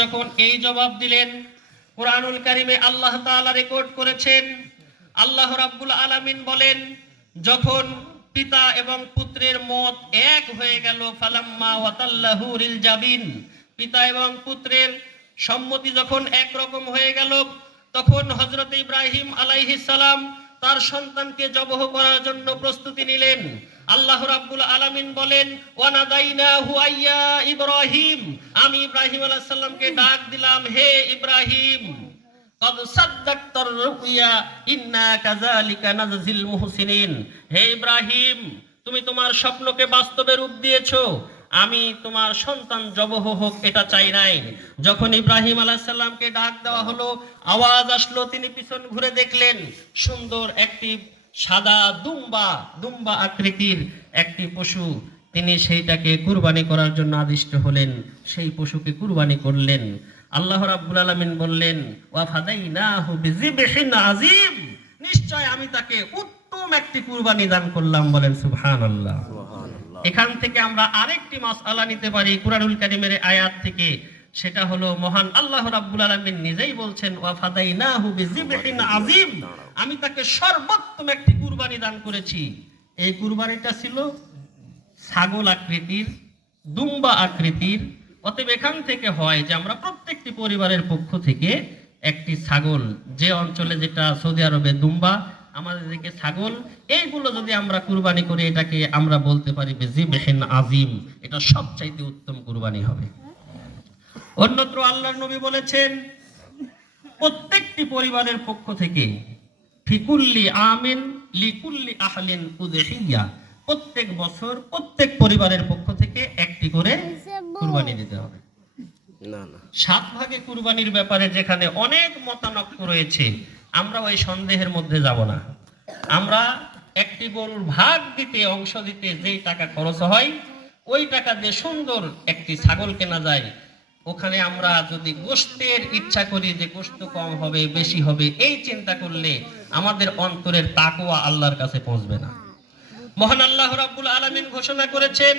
যখন এই জবাব দিলেন, কুরআনুল কারীমে আল্লাহ তাআলা রেকর্ড করেছেন, আল্লাহ রাব্বুল আলামিন বলেন, যখন পিতা এবং পুত্রের মত এক হয়ে গেল, ফালাম্মা ওয়াতাল্লাহু লিল জাবিন, পিতা এবং পুত্রের সম্মতি যখন একরকম হয়ে গেল, তখন হযরত ইব্রাহিম আলাইহিস সালাম তার সন্তানকে জবহ করার জন্য প্রস্তুতি নিলেন। আল্লাহ রাব্বুল আলামিন বলেন, ওয়ানাদাইনাহু আইয়া ইব্রাহিম, আমি ইব্রাহিম আলাইহিস সালামকে ডাক দিলাম, হে ইব্রাহিম, কদ সাদ্দাকতার রুইয়া ইন্না কাযালিকা নাযিল মুহসিনিন, হে ইব্রাহিম, তুমি তোমার স্বপ্নকে বাস্তবে রূপ দিয়েছো, আমি তোমার সন্তান জবহ হোক এটা চাই নাই। যখন ইব্রাহিম আলাইহিস সালামকে ডাক দেওয়া হলো, আওয়াজ আসলো, তিনি পিছন ঘুরে দেখলেন সুন্দর একটি সাদা দুম্বা আকৃতির একটি পশু। তিনি সেইটাকে কুরবানি করার জন্য আদিষ্ট হলেন, সেই পশুকে কুরবানি করলেন। আল্লাহ রাব্বুল আলামিন বললেন, ওয়া ফাদাইনাহু বিযিবহিন আযীম, নিশ্চয় আমি তাকে উত্তম একটি কুরবানি দান করলাম। বলেন সুবহানাল্লাহ। এখান থেকে আমরা আরেকটি মাসআলা নিতে পারি কুরআনুল কারীমের আয়াত থেকে, সেটা হলো মহান আল্লাহ রাব্বুল আলামিন নিজেই বলছেন, ওয়া ফাদাইনাহু বিযিবহিন আযীম, আমি তাকে সর্বোত্তম একটি কুরবানি দান করেছি। এই কুরবানিটা ছিল ছাগল আকৃতির, দুম্বা আকৃতির। অতএব এখান থেকে হয় যে আমরা প্রত্যেকটি পরিবারের পক্ষ থেকে একটি ছাগল, যে অঞ্চলে যেটা সৌদি আরবে দুম্বা, আমাদের দিকে ছাগল, এইগুলো যদি আমরা কুরবানি করি, এটাকে আমরা বলতে পারি বিযিবহিন আযীম, এটা সবচাইতে উত্তম কুরবানি হবে। অন্যত্র আল্লাহর নবী বলেছেন, প্রত্যেকটি পরিবারের পক্ষ থেকে ফিকুল্লি আমিন লিকুল্লি আহলিন উযহিয়া, প্রত্যেক বছর প্রত্যেক পরিবারের পক্ষ থেকে একটি করে কুরবানি দিতে হবে। 7 ভাগে কুরবানির ব্যাপারে যেখানে অনেক মতানক্য রয়েছে, আমরা ওই সন্দেহের মধ্যে যাব না। আমরা একটি গরুর ভাগ দিতে, অংশ দিতে যেই টাকা খরচ হয়, ওই টাকা দিয়ে সুন্দর একটি ছাগল কেনা যায়। ওখানে আমরা যদি গোশতের ইচ্ছা করি যে গোশত কম হবে বেশি হবে, এই চিন্তা করলে আমাদের অন্তরের তাকওয়া আল্লাহর কাছে পৌঁছবে না। মহান আল্লাহ রাব্বুল আলামিন ঘোষণা করেছেন,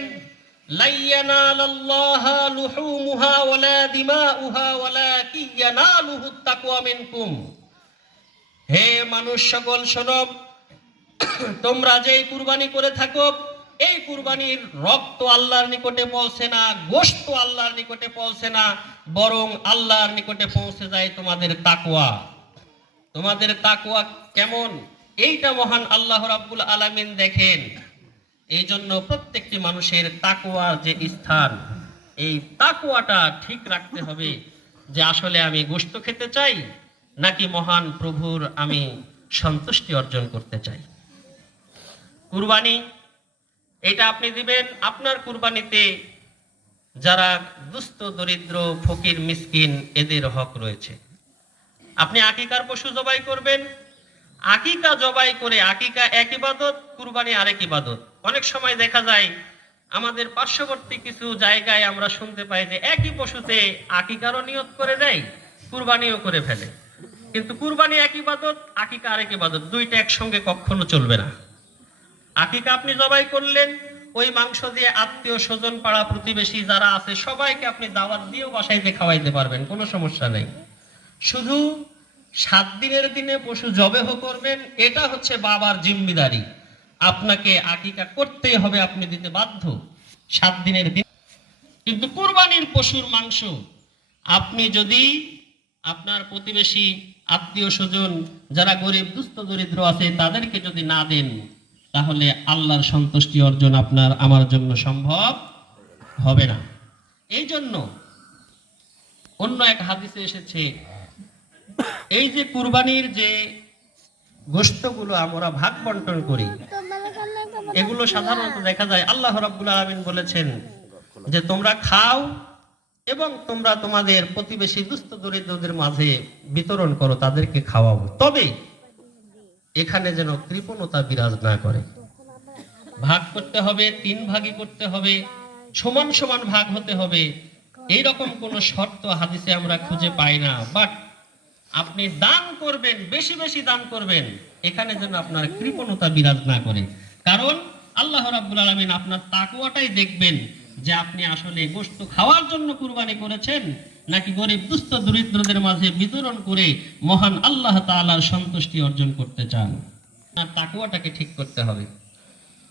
লা ইয়ানালাল্লাহা লুহুমুহা ওয়ালা দিমাউহা ওয়ালাকিন ইয়ানালুহুত তাকওয়া মিনকুম, হে মানুষ সকল শোনো, তোমরা যেই কুরবানি করে থাকো, এই কুরবানির রক্ত আল্লাহর নিকটে পৌঁছে না, গোশত আল্লাহর নিকটে পৌঁছে না, বরং আল্লাহর নিকটে পৌঁছে যায় তোমাদের তাকওয়া। তোমাদের তাকওয়া কেমন, এইটা মহান আল্লাহ রাব্বুল আলামিন দেখেন। এই জন্য প্রত্যেকটি মানুষের তাকওয়ার যে স্থান, এই তাকওয়াটা ঠিক রাখতে হবে যে আসলে আমি গোশত খেতে চাই নাকি মহান প্রভুর আমি সন্তুষ্টি অর্জন করতে চাই। কুরবানি এটা আপনি দিবেন, আপনার কুরবানিতে যারা দুস্থ দরিদ্র ফকির মিসকিন, এদের হক রয়েছে। আপনি আকিকার পশু জবাই করবেন, আকিকা জবাই করে, আকিকা এক ইবাদত, কুরবানি আরেক ইবাদত। অনেক সময় দেখা যায় আমাদের পার্শ্ববর্তী কিছু জায়গায় আমরা শুনতে পাই যে একই পশুতে আকিকারও নিয়ত করে দেয়, কুরবানিও করে ফেলে। কিন্তু কুরবানি এক ইবাদত, আকিকা আরেক ইবাদত, দুইটা একসঙ্গে কখনো চলবে না। আকিকা আপনি জবাই করলেন, ওই মাংস দিয়ে আত্মীয় স্বজন পাড়া প্রতিবেশী যারা আছে সবাইকে আপনি দাওয়াত দিয়েও বাসাইতে খাওয়াইতে পারবেন, কোনো সমস্যা নেই। শুধু 7 দিনের দিনে পশু জবেহ করবেন, এটা হচ্ছে বাবার জিম্মেদারি। আপনাকে আকিকা করতেই হবে, আপনি দিতে বাধ্য 7 দিনের দিন। কিন্তু কুরবানির পশুর মাংস আপনি যদি আপনার প্রতিবেশী আত্মীয় স্বজন যারা গরিব দুস্থ দরিদ্র আছে তাদেরকে যদি না দেন, তাহলে আল্লাহর সন্তুষ্টি অর্জন আপনার আমার জন্য সম্ভব হবে না। এই জন্য অন্য এক হাদিসে এসেছে, এই যে কুরবানির যে গোশতগুলো আমরা ভাগ বন্টন করি, এগুলো সাধারণত দেখা যায় আল্লাহ রাব্বুল আলামিন বলেছেন যে তোমরা খাও এবং তোমরা তোমাদের প্রতিবেশী দুস্থ দরিদ্রদের মাঝে বিতরণ করো, তাদেরকে খাওয়াও। তবে এখানে যেন কৃপণতা বিরাজ না করে। ভাগ করতে হবে, 3 ভাগই করতে হবে, সমান সমান ভাগ হতে হবে, এইরকম কোন শর্ত হাদিসে আমরা খুঁজে পাই না। বাট আপনি দান করবেন, বেশি বেশি দান করবেন, এখানে যেন আপনার কৃপণতা বিরাজ না করে। কারণ আল্লাহ রাব্বুল আলামিন আপনার তাকওয়াটাই দেখবেন যে আপনি আসলে গোশত খাওয়ার জন্য কুরবানি করেছেন নাকি গরিব দুস্থ দরিদ্রদের মাঝে বিতরণ করে মহান আল্লাহ তাআলার সন্তুষ্টি অর্জন করতে চান? তাকওয়াটাকে ঠিক করতে হবে।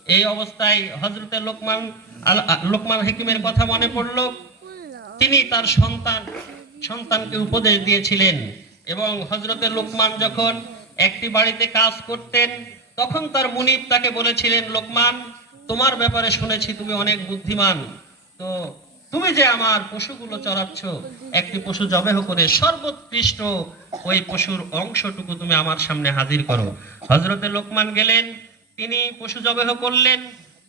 এই অবস্থায় হযরতে লোকমান হাকিমের কথা মনে পড়ল। তিনি তার সন্তানকে উপদেশ দিয়েছিলেন, এবং হযরতে লোকমান যখন একটি বাড়িতে কাজ করতেন তখন তার মুনিব তাকে বলেছিলেন, লোকমান, তোমার ব্যাপারে শুনেছি তুমি অনেক বুদ্ধিমান, তো তুমি যে আমার পশুগুলো চড়াচ্ছ, একটি পশু জবেহ করে সর্বোৎকৃষ্ট ওই পশুর অংশটুকু তুমি আমার সামনে হাজির করো। হযরতে লোকমান গেলেন, তিনি পশু জবেহ করলেন,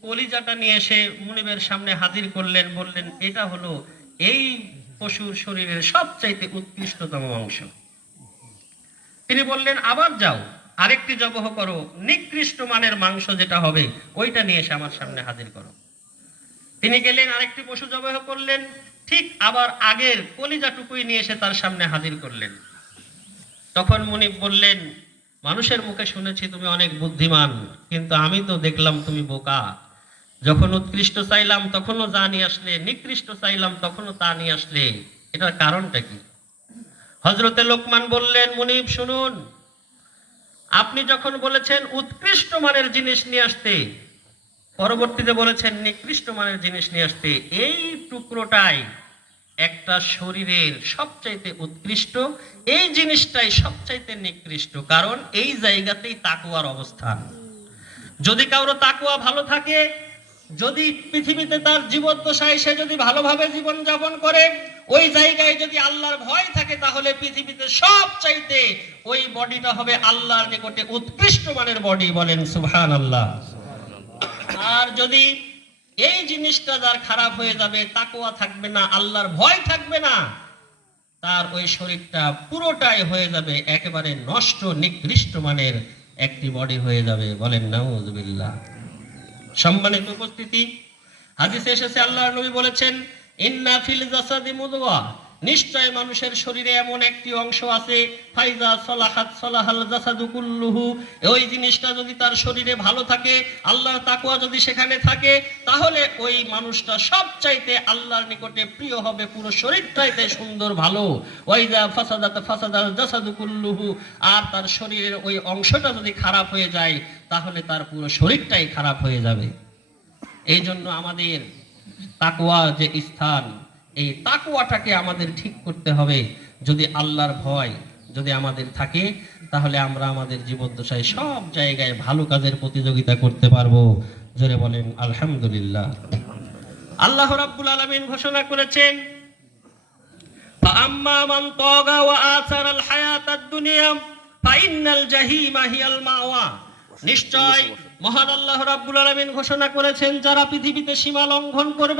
কলিজাটা নিয়ে এসে মুনিবের সামনে হাজির করলেন, বললেন, এটা হলো এই পশুর শরীরের সবচাইতে উৎকৃষ্টতম অংশ। তিনি বললেন, আবার যাও, আরেকটি জবহ করো, নিকৃষ্ট মানের মাংস যেটা হবে ওইটা নিয়ে এসে আমার সামনে হাজির করো। তিনি গেলেন, আরেকটি পশু জবহ করলেন, ঠিক আবার আগের কলিজাটুকুই নিয়ে এসে তার সামনে হাজির করলেন। তখন মুনিব বললেন, মানুষের মুখে শুনেছি তুমি অনেক বুদ্ধিমান, কিন্তু আমি তো দেখলাম তুমি বোকা। যখন উৎকৃষ্ট চাইলাম তখনও যা নিয়ে আসলে, নিকৃষ্ট চাইলাম তখনও তা নিয়ে আসলে, এটার কারণটা কি? হযরতে লোকমান বললেন, মুনিব শুনুন, আপনি যখন বলেছেন উৎকৃষ্ট মানের জিনিস নিয়ে আসতে, পরবর্তীতে বলেছেন নিকৃষ্ট মানের জিনিস নিয়ে আসতে, এই টুকরোটাই একটা শরীরের সবচাইতে উৎকৃষ্ট, এই জিনিসটাই সবচাইতে নিকৃষ্ট, কারণ এই জায়গাতেই তাকওয়ার অবস্থান। যদি কারো তাকওয়া ভালো থাকে, যদি পৃথিবীতে তার জীবদ্দশায় সে যদি ভালোভাবে জীবন যাপন করে, ওই জায়গায় যদি আল্লাহর ভয় থাকে, তাহলে পৃথিবীতে সবচাইতে ওই বডিটা হবে আল্লাহর নিকটে উৎকৃষ্ট মানের বডি। বলেন সুবহানাল্লাহ। আর যদি এই জিনিসটা যার খারাপ হয়ে যাবে, তাকওয়া থাকবে না, আল্লাহর ভয় থাকবে না, তার ওই শরীরটা পুরোটাই হয়ে যাবে একেবারে নষ্ট, নিকৃষ্ট মানের একটি বডি হয়ে যাবে। বলেন নাউযুবিল্লাহ। সম্মানিত উপস্থিতি, হাদিসে এসেছে, আল্লাহর নবী বলেছেন, ইন্না ফিল জাসাদি মুদওয়া, নিশ্চয় মানুষের শরীরে এমন একটি অংশ আছে, ফাইজা সলাহাত সলাহাল জাসাদু কুল্লুহু, ওই জিনিসটা যদি তার শরীরে ভালো থাকে, আল্লাহর তাকওয়া যদি সেখানে থাকে, তাহলে ওই মানুষটা সবচাইতে আল্লাহর নিকটে প্রিয় হবে, পুরো শরীরটাইতে সুন্দর ভালো। ওয়াইজা ফাসাদাত ফাসাদাল জাসাদু কুল্লুহু, আর তার শরীরের ওই অংশটা যদি খারাপ হয়ে যায়, তাহলে তার পুরো শরীরটাই খারাপ হয়ে যাবে। এই জন্য আমাদের তাকওয়া যে স্থান, এই তাকওয়াটাকে আমাদের ঠিক করতে হবে। যদি আল্লাহর ভয় যদি আমাদের থাকে, তাহলে আমরা আমাদের জীবদ্দশায় সব জায়গায় ভালো কাজের প্রতিযোগিতা করতে পারবো। জোরে বলেন আলহামদুলিল্লাহ। আল্লাহ রাব্বুল আলামিন ঘোষণা করেছেন, ফাআম্মা মান তাগা ওয়া আসারাল হায়াতাদ দুনিয়া ফাইন্নাল জাহিমা হিয়াল মাওয়া। নিশ্চয় মহান আল্লাহ রাব্বুল আলামিন ঘোষণা করেছেন, যারা পৃথিবীতে সীমা লঙ্ঘন করবে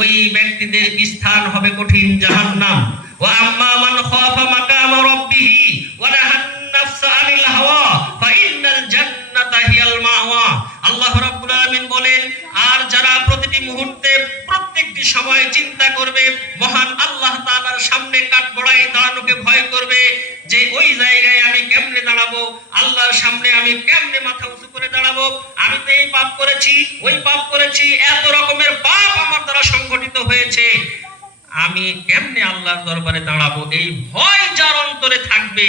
ওই ব্যক্তিদের স্থান হবে কঠিন জাহান্নাম। ওয়া আম্মা মান খাফা মাকাম রাব্বিহি ওয়া নাহান নাফসা আনিল হাওয়া ফাইন্নাল জান্নাতা হিয়াল মাওয়া। আল্লাহ রাব্বুল আলামিন বলেন, আর যারা প্রতিটি মুহূর্তে প্রত্যেকটি সময় চিন্তা করবে, মহান আল্লাহ তাআলার সামনে কাঠ গড়াই দাঁড়ানোকে ভয় করবে, যে ওই জায়গায় আমি কেমনে দাঁড়াবো, আল্লাহর সামনে আমি কেমনে মাথা উঁচু করে দাঁড়াবো, আমি তো এই পাপ করেছি, ওই পাপ করেছি, এত রকমের পাপ আমার দ্বারা সংগঠিত হয়েছে, আমি কেমনে আল্লাহর দরবারে দাঁড়াবো, এই ভয় যার অন্তরে থাকবে,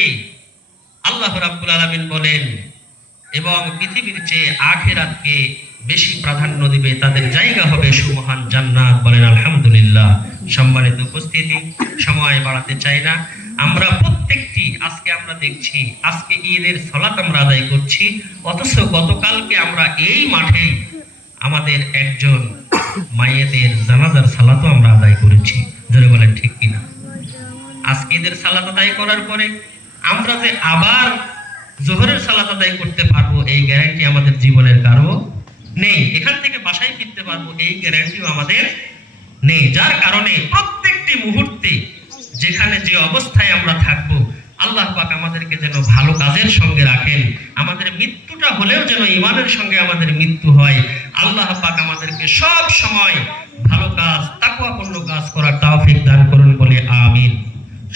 আল্লাহ রাব্বুল আলামিন বলেন, এবং পৃথিবীর চেয়ে আখিরাতকে বেশি প্রাধান্য দিবে, তাদের জায়গা হবে সুমহান জান্নাত। বলেন আলহামদুলিল্লাহ। সম্মানিত উপস্থিতি, সময় বাড়াতে চাই না, আমরা প্রত্যেকটি আজকে আমরা দেখছি, আজকে ঈদের সালাত আমরা আদায় করছি, অথচ গতকালকে আমরা এই মাঠে আমাদের একজন মায়েদের জানাজার সালাতও আমরা আদায় করেছি। জোরে বলেন ঠিক কিনা? আজকে ঈদের সালাত আদায় করার পরে আমরা যে আবার জোহরের সালাত আদায় করতে পারবো, এই গ্যারান্টি আমাদের জীবনের কারো নেই। এখান থেকে বাসায় ফিরতে পারবো, এই গ্যারান্টিও আমাদের নেই। যার কারণে প্রত্যেকটি মুহূর্তে যেখানে যে অবস্থায় আমরা থাকবো, আল্লাহ পাক আমাদেরকে যেন ভালো কাজের সঙ্গে রাখেন, আমাদের মৃত্যুটা হলেও যেন ঈমানের সঙ্গে আমাদের মৃত্যু হয়। আল্লাহ পাক আমাদেরকে সব সময় ভালো কাজ, তাকওয়াপূর্ণ কাজ করার তৌফিক দান করুন, বলে আমিন।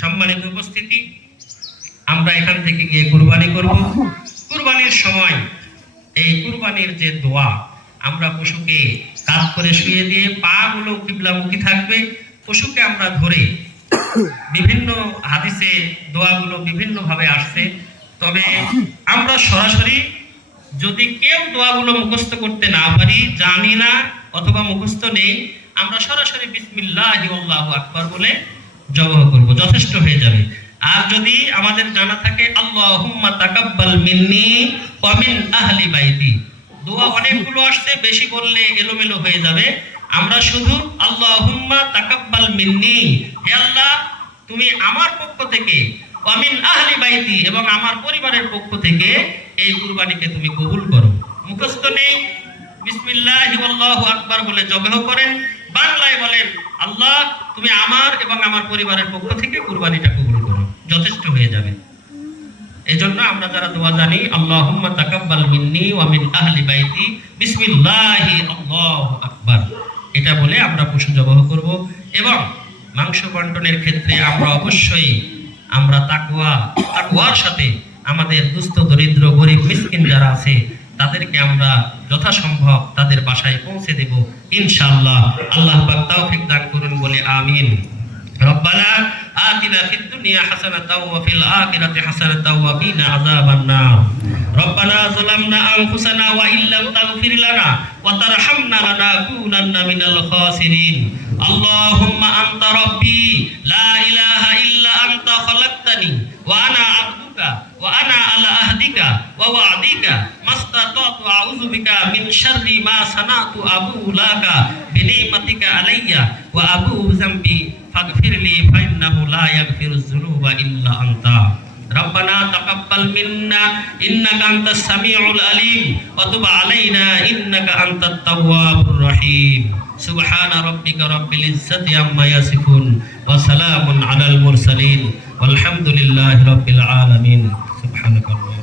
সম্মানিত উপস্থিতি, আমরা এখান থেকে গিয়ে কুরবানি করব। কুরবানির সময় এই কুরবানির যে দোয়া, আমরা পশুকে কাত করে শুয়ে দিয়ে পা গুলো কিবলামুখী থাকবে, পশুকে আমরা ধরে বিভিন্ন হাদিসে দোয়াগুলো বিভিন্ন ভাবে আসছে। তবে আমরা সরাসরি যদি কেউ দোয়াগুলো মুখস্থ করতে না পারি, জানি না অথবা মুখস্থ নেই, আমরা সরাসরি বিসমিল্লাহি আল্লাহু আকবার বলে জবাহ করব, যথেষ্ট হয়ে যাবে। আর যদি আমাদের জানা থাকে আল্লাহুম্মা তাকাব্বাল মিন্নি ওয়া মিন আহলি বাইতি, দোয়া অনেকগুলো আসছে, বেশি বললে এলোমেলো হয়ে যাবে। আমরা শুধু আল্লাহুম্মা তাকাব্বাল মিন্নি, হে আল্লাহ তুমি আমার পক্ষ থেকে, ওয়া মিন আহলি বাইতি এবং আমার পরিবারের পক্ষ থেকে এই কুরবানিকে তুমি কবুল করো। মুখস্থ নেই, বিসমিল্লাহি আল্লাহু আকবার বলে জবাহ করেন, বাংলায় বলেন আল্লাহ তুমি আমার এবং আমার পরিবারের পক্ষ থেকে কুরবানিটা কবুল করো, যথেষ্ট হয়ে যাবে। এজন্য আমরা যারা দোয়া জানি আল্লাহুম্মা তাকাব্বাল মিন্নি ওয়া মিন আহলি বাইতি বিসমিল্লাহি আল্লাহু আকবার, এটা বলে আমরা পশু জবাহ করব। এবং মাংস বন্টনের ক্ষেত্রে আমরা অবশ্যই আমরা তাকওয়ার সাথে আমাদের দুস্থ দরিদ্র গরিব মিসকিন যারা আছে তাদেরকে আমরা যথাসম্ভব তাদের বাসায় পৌঁছে দেব ইনশাআল্লাহ। আল্লাহ পাক তৌফিক দান করুন বলে আমিন। রব্বানা আতিনা ফিদ দুনিয়া হাসানাতাও ওয়া ফিল আখিরাতি হাসানাতাও ওয়া কিনা আযাবান নার। রব্বানা যালামনা আনফুসানা ওয়া ইল্লাম তাগফির লানা ওয়া তারহামনা লানাকুনান্না মিনাল খাসিরিন। আল্লাহুম্মা আনতা রাব্বি লা ইলাহা ইল্লা আনতা খালাকতানি ওয়া আনা আবদুকা ওয়া আনা আলা আহদিকা ওয়া ওয়া'দিকা মাস্তাতাতু আউযু বিকা মিন শাররি মা সানাতু আবু লাকা বিনি'মাতিকা আলাইয়া ওয়া আবু যামবি ফাগফিরলি ফাইন্নাহু লা ইয়াগফিরুয যুনুবা ইল্লা আনতা। রব্বানা তাকাব্বাল মিন্না ইন্নাকা আনতাস সামিউল আলিম ওয়া তুব আলাইনা ইন্নাকা আনতাত তাওয়াবুর রহিম। সুবহানা রাব্বিকা রাব্বিল ইজ্জাতি আম্মা ইয়াসিফুন ওয়া সালামুন আলাল মুরসালিন ওয়ালহামদুলিল্লাহি রাব্বিল আলামিন। সুবহানাকাল্লাহ।